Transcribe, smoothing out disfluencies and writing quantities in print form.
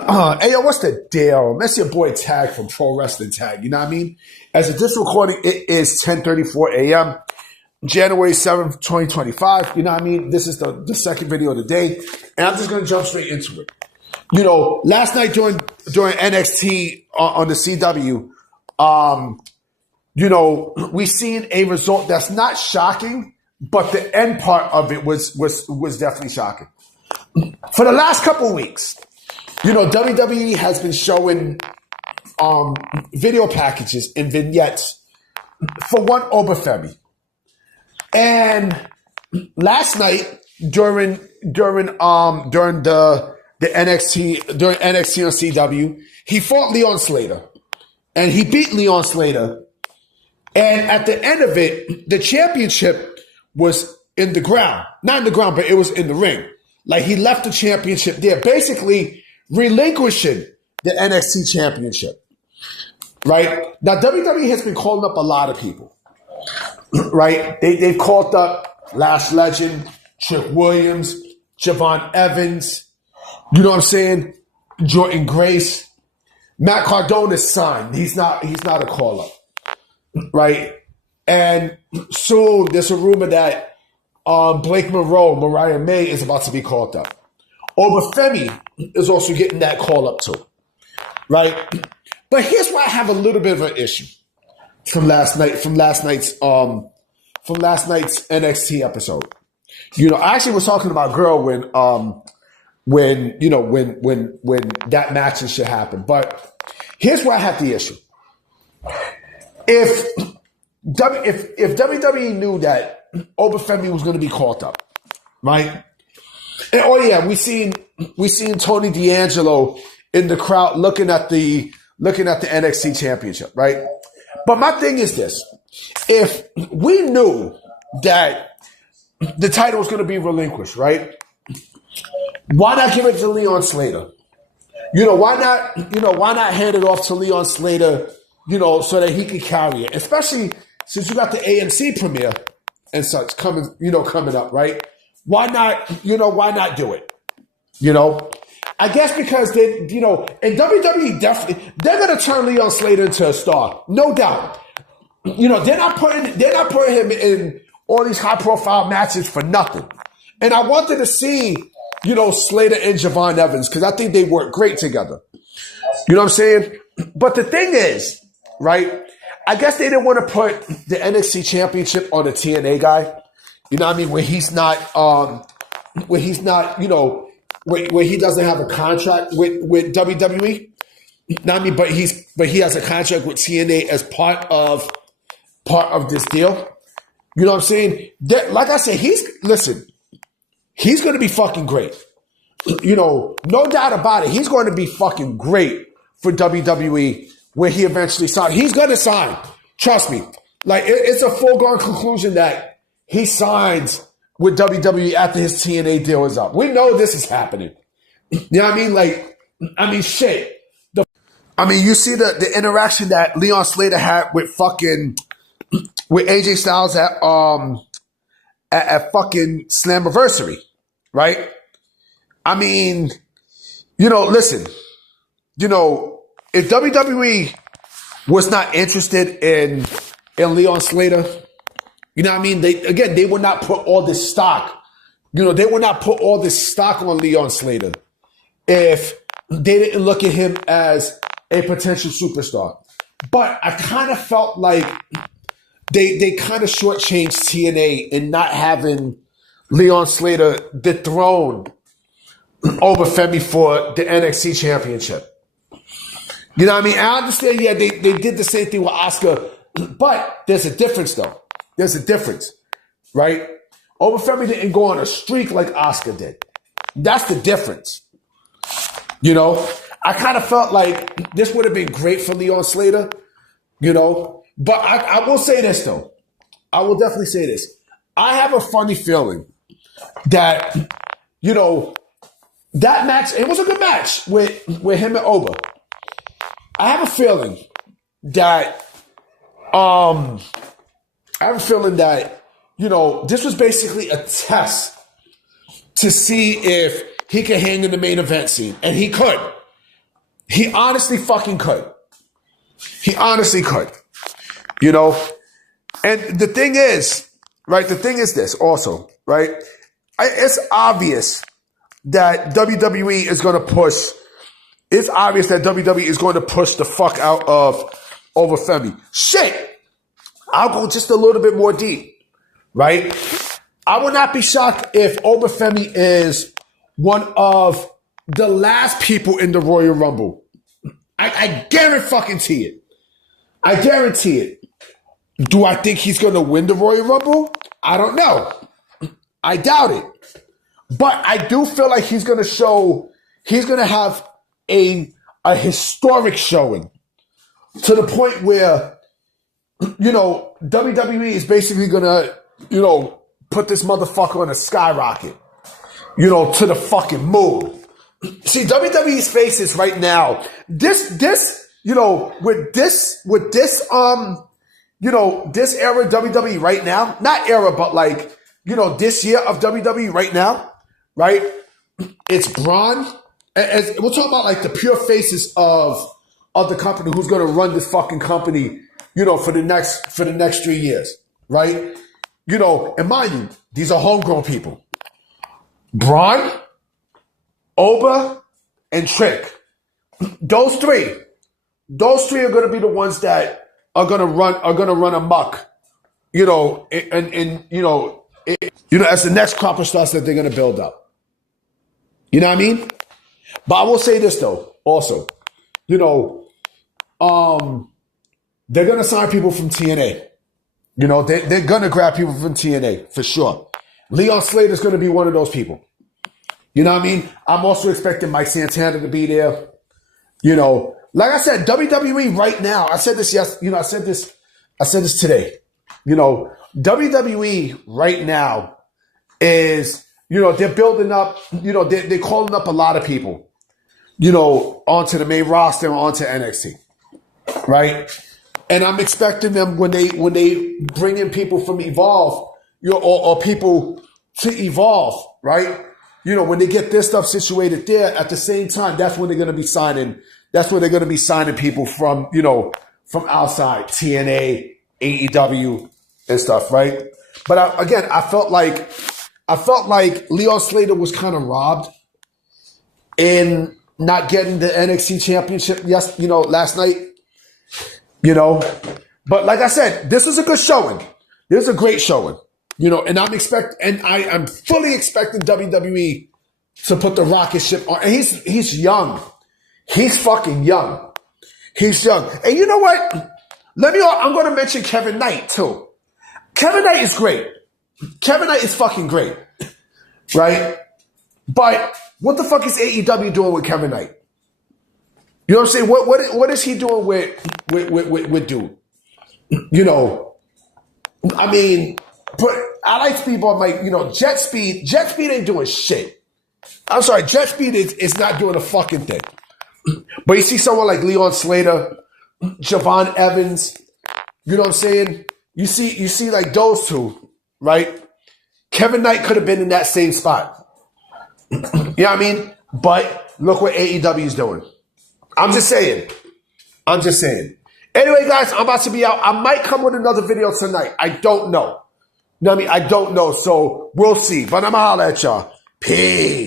Hey, yo, what's the deal? That's your boy Tag from Pro Wrestling Tag. You know what I mean? As of this recording, it is 10:34 a.m., January 7th, 2025. You know what I mean? This is the second video of the day, and I'm just going to jump straight into it. You know, last night during NXT on the CW, you know, we seen a result that's not shocking, but the end part of it was definitely shocking. For the last couple of weeks, you know, WWE has been showing video packages and vignettes for one Oba Femi. And last night during the NXT on CW, he fought Leon Slater. And he beat Leon Slater. And at the end of it, the championship was in the ground. Not in the ground, but it was in the ring. Like, he left the championship there, basically relinquishing the NXT Championship. Right? Now, WWE has been calling up a lot of people. Right? They've called up Lash Legend, Trick Williams, Javon Evans, you know what I'm saying? Jordan Grace. Matt Cardona is signed. He's not a call-up. Right? And soon there's a rumor that Blake Monroe, Mariah May is about to be called up. Oba Femi is also getting that call up too. Right? But here's why I have a little bit of an issue from last night's NXT episode. You know, I actually was talking about Girl when that match and shit happened. But here's where I have the issue. If WWE knew that Oba Femi was going to be called up, right? And oh yeah, we seen Tony D'Angelo in the crowd looking at the NXT Championship, right? But my thing is this: if we knew that the title was going to be relinquished, right? Why not give it to Leon Slater? Why not hand it off to Leon Slater, so that he could carry it, especially since you got the AMC premiere and such coming up, right? Why not do it? I guess because and WWE definitely, they're going to turn Leon Slater into a star, no doubt. They're not putting him in all these high profile matches for nothing. And I wanted to see, Slater and Javon Evans, because I think they work great together. You know what I'm saying? But the thing is, right? I guess they didn't want to put the NXT Championship on a TNA guy. You know what I mean? Where he doesn't have a contract with WWE. You know what I mean? But he has a contract with TNA as part of this deal. You know what I'm saying? Like I said, he's going to be fucking great. No doubt about it. He's going to be fucking great for WWE where he eventually signs. He's going to sign. Trust me. Like, it's a foregone conclusion that he signs with WWE after his TNA deal is up. We know this is happening. You know what I mean? Shit. You see the interaction that Leon Slater had with AJ Styles at fucking Slammiversary, right? Listen, if WWE was not interested in Leon Slater, you know what I mean? They would not put all this stock. They would not put all this stock on Leon Slater if they didn't look at him as a potential superstar. But I kind of felt like they kind of shortchanged TNA in not having Leon Slater dethrone Oba Femi for the NXT Championship. You know what I mean? I understand, yeah, they did the same thing with Asuka, but there's a difference, though. There's a difference, right? Oba Femi didn't go on a streak like Asuka did. That's the difference. I kind of felt like this would have been great for Leon Slater, But I will say this, though. I will definitely say this. I have a funny feeling that, that match, it was a good match with him and Oba. I have a feeling that, this was basically a test to see if he could hang in the main event scene. And he could. He honestly fucking could. He honestly could. You know? And the thing is, right? The thing is this also, right? It's obvious that WWE is going to push. It's obvious that WWE is going to push the fuck out of Oba Femi. Shit. I'll go just a little bit more deep, right? I would not be shocked if Oba Femi is one of the last people in the Royal Rumble. I guarantee it. I guarantee it. Do I think he's going to win the Royal Rumble? I don't know. I doubt it. But I do feel like he's going to have a historic showing to the point where, you know, WWE is basically going to, you know, put this motherfucker on a skyrocket, you know, to the fucking moon. See, WWE's faces right now, this, you know, with this, you know, this era of WWE right now, not era, but like, you know, this year of WWE right now, right? It's Braun. As we're talking about like the pure faces of the company who's going to run this fucking company, you know, for the next 3 years, right? You know, and mind you, these are homegrown people. Braun, Oba, and Trick. Those three are going to be the ones that are going to run amok, you know, and you know, as the next crop of stars that they're going to build up. You know what I mean? But I will say this though, also, you know, they're going to sign people from TNA. You know, they're going to grab people from TNA for sure. Leon Slater is going to be one of those people. You know what I mean? I'm also expecting Mike Santana to be there. You know, like I said, WWE right now, I said this today. You know, WWE right now is, you know, they're building up, you know, they're calling up a lot of people, you know, onto the main roster and onto NXT. Right? And I'm expecting them when they bring in people from Evolve, you know, or people to Evolve, right? You know, when they get their stuff situated there, at the same time, that's when they're going to be signing. That's when they're going to be signing people from, you know, from outside, TNA, AEW, and stuff, right? But I felt like Leon Slater was kind of robbed in not getting the NXT Championship. Yes, you know, last night. You know, but like I said, this is a good showing. This is a great showing. You know, and I am fully expecting WWE to put the rocket ship on. And he's young. He's fucking young. He's young. And you know what? I'm going to mention Kevin Knight too. Kevin Knight is great. Kevin Knight is fucking great. Right? But what the fuck is AEW doing with Kevin Knight? You know what I'm saying? What is he doing with dude? You know, I mean, but I like Speed, but like, you know, Jet Speed ain't doing shit. I'm sorry, Jet Speed is not doing a fucking thing. But you see someone like Leon Slater, Javon Evans, you know what I'm saying? You see like those two, right? Kevin Knight could have been in that same spot. You know what I mean? But look what AEW is doing. I'm just saying. Anyway, guys, I'm about to be out. I might come with another video tonight. I don't know. You know what I mean? I don't know. So we'll see. But I'm going to holler at y'all. Peace.